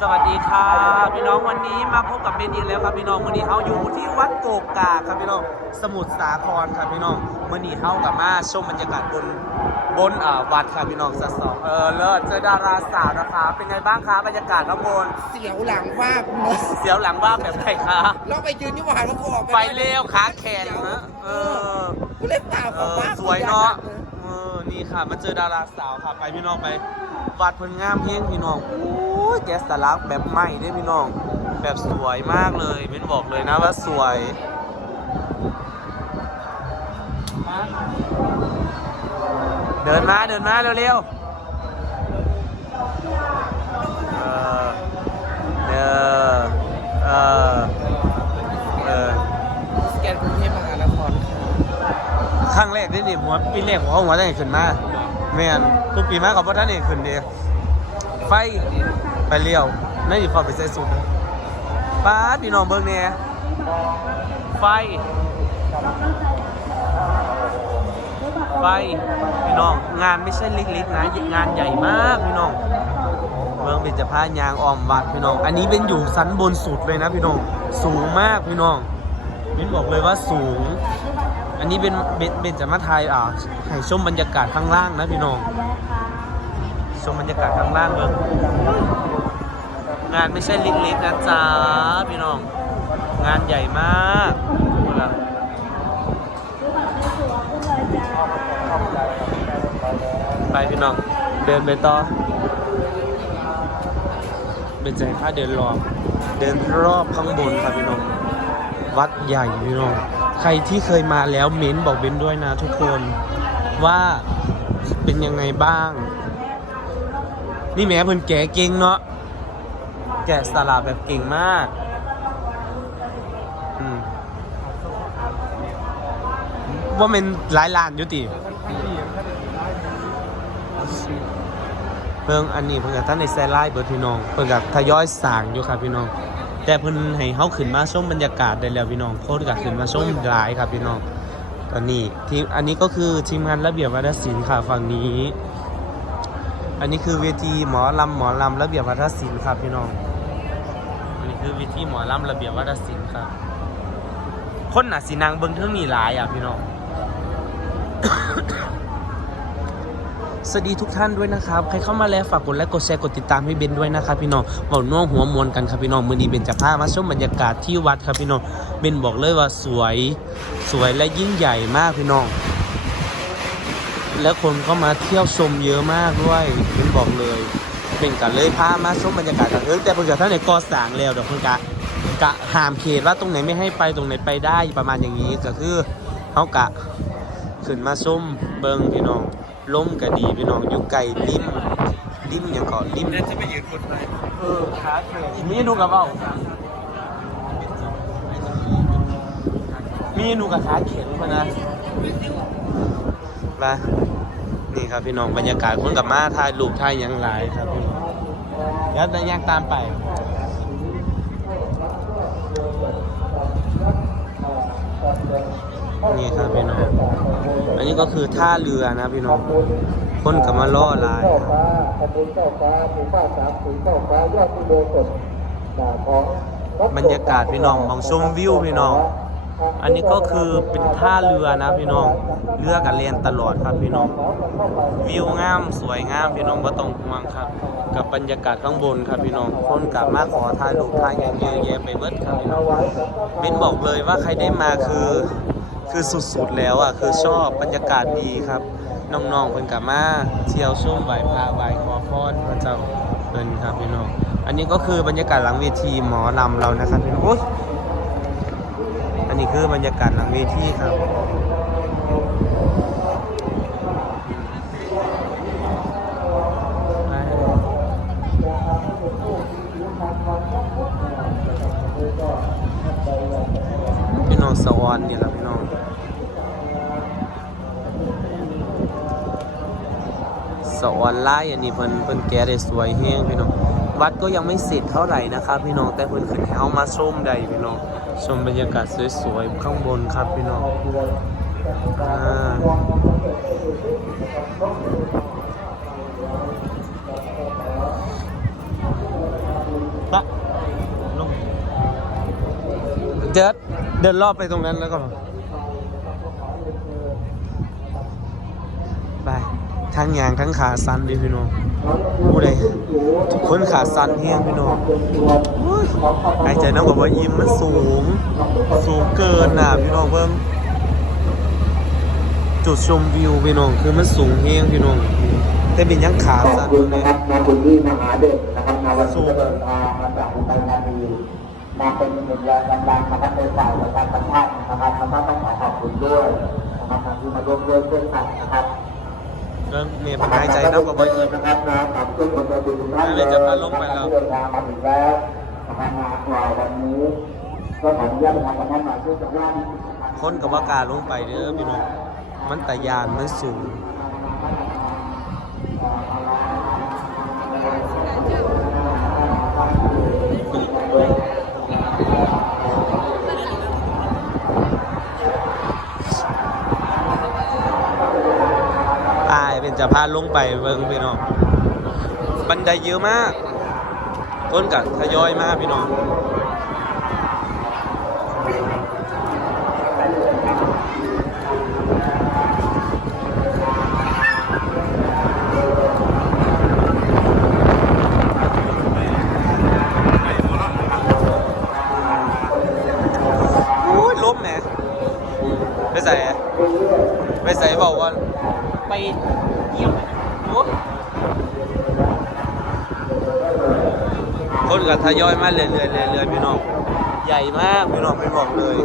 สวัสดีครับพี่น้องวันนี้มาพบกับเบนอีกแล้วครับพี่น้องวันนี้เขาอยู่ที่วัดโกกกากครับพี่น้องสมุทรสาครครับพี่น้องวันนี้เขากับมาชมบรรยากาศบนบนอ่าวัดครับพี่น้องสัสองเออเลิศเจอดาราสาวนะคะ เป็นไงบ้างคะบรรยากาศข้างบนเสียวหลังว่าบเนอะเสียวหลังบ้านแบบไหนคะเราไปยืนที่หวานมันก็ออกไฟเร็วขาแข็งนะเออกูเล่นเปล่าเอของอว่าสวยเนาะเออนี่ค่ะมาเจอดาราสาวค่ะไปพี่น้องไป วัดเพิ่นงามเพียงพี่น้องโอ้ยแกสลักแบบใหม่เด้พี่น้อง แบบสวยมากเลยเป็นบอกเลยนะว่าสวยเดินมาเดินมาเร็วๆเออเออเออเออสแกนกรุงเทพมหานครค่ะครั้งแรกที่นี่หัวปีแรกของเขาหัวได้ขึ้นมาแม่น ทุกปีมากับพ่อท่านเองขึ้นเดียไฟไปเลี้ยวนั่นอีกฟอไปใส่สุดป้าพี่น้องเบิ่งเนี่ยไฟ ไฟ พี่น้องงานไม่ใช่เล็กๆนะงานใหญ่มากพี่น้องเมืองเบญจพรยางออมวัดพี่น้อง อันนี้เป็นอยู่ชั้นบนสุดเลยนะพี่น้อง สูงมากพี่น้องมิ้นบอกเลยว่าสูง อันนี้เป็นเบนเบนจะมาไทยอ่าให้ชมบรรยากาศข้างล่างนะพี่น้อง ชมบรรยากาศข้างล่างเลยงานไม่ใช่เล็กๆนะจ๊ะพี่น้อง งานใหญ่มากดูละไปพี่น้อง เดินไปต่อ เป็นใจค่าเดินรอบ เดินรอบข้างบนครับพี่น้อง วัดใหญ่พี่น้อง ใครที่เคยมาแล้วเม้นบอกเบนด้วยนะทุกคนว่าเป็นยังไงบ้าง นี่แม้เพิ่นแกะเก่งเนาะแกะสลักแบบเก่งมากว่าเป็นหลายล้านอยุติเพิ่งอันนี้เพิ่งกับท่านในแซไลเบิร์ดพี่น้อง เพิ่งกับทยอยสั่งอยู่ครับพี่น้อง แต่เพิ่นให้เฮาขึ้นมาชมบรรยากาศได้แล้วพี่น้องโคตรก็ขึ้นมาชมหลายครับพี่น้องตอนนี้ทีมอันนี้ก็คือทีมงานระเบียบวัฒนศิลป์ค่ะฝั่งนี้ อันนี้คือเวทีหมอลำหมอลำระเบียบวัฒนศิลป์ครับพี่น้องอันนี้คือเวทีหมอลำระเบียบวัฒนศิลป์ครับคนหน่ะสินางเบิ่งเทิงนี่หลายอะพี่น้อง สวัสดีทุกท่านด้วยนะครับ ใครเข้ามาแล้วฝากกดไลค์กดแชร์กดติดตามให้เบนด้วยนะครับพี่น้องเบาน่วงหัวมวลกันครับพี่น้องมือนี้เบนจะพามาชมบรรยากาศที่วัดครับพี่น้องเบนบอกเลยว่าสวยสวยและยิ่งใหญ่มากพี่น้อง แล้วคนก็มาเที่ยวชมเยอะมากด้วยเบนบอกเลยเป็นกันเลยพามาชมบรรยากาศกันเออแต่เพิ่นท่านในกอสางแล้วเดี๋ยวเพิ่นกะกะห้ามเขตว่าตรงไหนไม่ให้ไปตรงไหนไปได้ประมาณอย่างนี้ก็คือเขากะขึ้นมาชมเบิงพี่น้อง ล้มก็ดีพี่น้องอยู่ไกลริมริมอย่างก่อนริมน่าจะไปยืนกดไลค์เออขาเขตมีหนูกับเปล่ามีหนูกับขาเข็นมานะมานี่ครับพี่น้องบรรยากาศคนกับมาถ่ายรูปถ่ายหยังหลายครับพี่น้องแล้วแต่แยกตามไป นี่ครับพี่น้อง อันนี้ ก็คือท่าเรือนะพี่น้องคนกับมาล่อลายครับฟ้าขบวนเจ้าฟ้าผูฟ้าสามสีเจ้าฟ้ายอดอุโบสดาท้องบรรยากาศพี่น้องมองชมวิวพี่น้อง อันนี้ก็คือเป็นท่าเรือนะพี่น้อง เรือกับเรียนตลอดครับพี่น้อง วิวงามสวยงามพี่น้องก็ต้องห่วงครับ กับบรรยากาศข้างบนครับพี่น้อง คนกลับมาขอถ่ายรูปถ่ายอย่างเยอะแยะไปเบิดครับพี่น้องเบนบอกเลยว่าใครได้มาคือ คือสุดๆแล้วอะคือชอบบรรยากาศดีครับ น้องๆเพิ่นกลับมาเที่ยวช่วงไหว้พระไหว้ขอพรพระเจ้าเพิ่นครับพี่น้องอันนี้ก็คือบรรยากาศหลังเวทีหมอลำเรานะครับพี่น้องโอ๊ยอันนี้คือบรรยากาศหลังเวทีครับ น้องสวรรค์นี่แหละพี่น้องสวรรค์ไล่อันนี้เพิ่นเพิ่นแกได้สวยแห้งพี่น้องวัดก็ยังไม่เสร็จเท่าไหร่นะครับพี่น้องแต่เพิ่นขึ้นให้ามาชมได้พี่น้องชมบรรยากาศสวยๆข้างบนครับพี่น้องปะเจ็ด เดินรอบไปตรงนั้นแล้วก็ไปทั้งยางทั้งขาสั้นดิพี่น้องผู้ใดทุกคนขาสั้นเฮียงพี่น้องหายใจน้ำกับว่าอิ่มมันสูง สูงเกินน่ะพี่น้องเพิ่งจุดชมวิวพี่น้องคือมันสูงเฮียงพี่น้องแต่เป็นยังขาสั้นคุอณยู่นะเนี่ยครับมาคุณที่มหาเด็กนะครับมาวันนี้เดินทางมาจากอุทัยธานี มาเป็นหนึ่งแรงกำลังนะครับในฝ่ายประชาสัมพันธ์นะครับแล้วก็ต้องขอขอบคุณด้วยนะครับที่มาร่วมด้วยช่วยกันนะครับเริ่มเมียเป็นหายใจน้ำกับว่าอิ่มนะครับนะขอบคุณคนดูทุกท่านไม่จะพาลงไปแล้วที่เดินทางมาถึงแล้วนะครับมากว่าวันนี้ก็ขออนุญาตทำกันท่านมาช่วยกันว่าคนกับว่ากล้าลงไปเด้อพี่น้องมันแต่ยานมันสูงเอายเป็นจะพาลงไปเบิ้งพี่น้องบันไดเยอะมาก ต้นกับทยอยมากพี่น้อง โอ้ยล้มแหมไปใส่อะไป ใส่บอกว่าไปเยี่ยมโอ้คนกับทยอยมาเรื่อยๆเรื่อยๆพี่น้อง ใหญ่มากพี่น้องไม่บอกเลย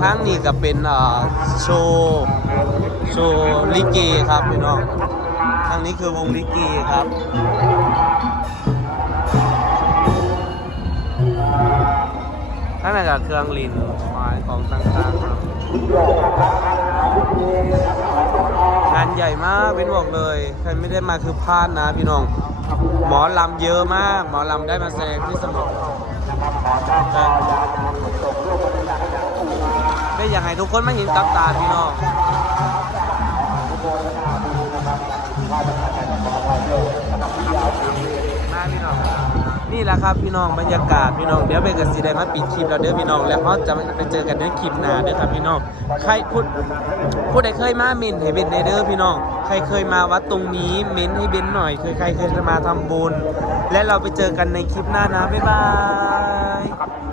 ทั้งนี้ก็เป็นโชว์โชว์ลิเกครับพี่น้องทางนี้คือวงลิเกครับท่านอาจารย์เครื่องลินไม้ของต่างๆครับงานใหญ่มากเป็นบอกเลย ใครไม่ได้มาคือพลาดนะพี่น้อง หมอลำเยอะมาก หมอลำได้มาแสดงที่สมอง ได้ยังไงทุกคนมาเห็นกับตาพี่น้องมาพี่น้องนี่แหละครับพี่น้องบรรยากาศพี่น้องเดี๋ยวเบกสีได้มาปิดคลิปแล้วเด้อพี่น้องแล้วเขาจะไปเจอกันในคลิปหน้าเด้อครับพี่น้องใครพูดพูดใดเคยมาเมนให้เบนในเด้อพี่น้องใครเคยมาวัดตรงนี้เมนให้เบนหน่อยเคยใครเคยมาทำบุญและเราไปเจอกันในคลิปหน้านะบ๊ายบาย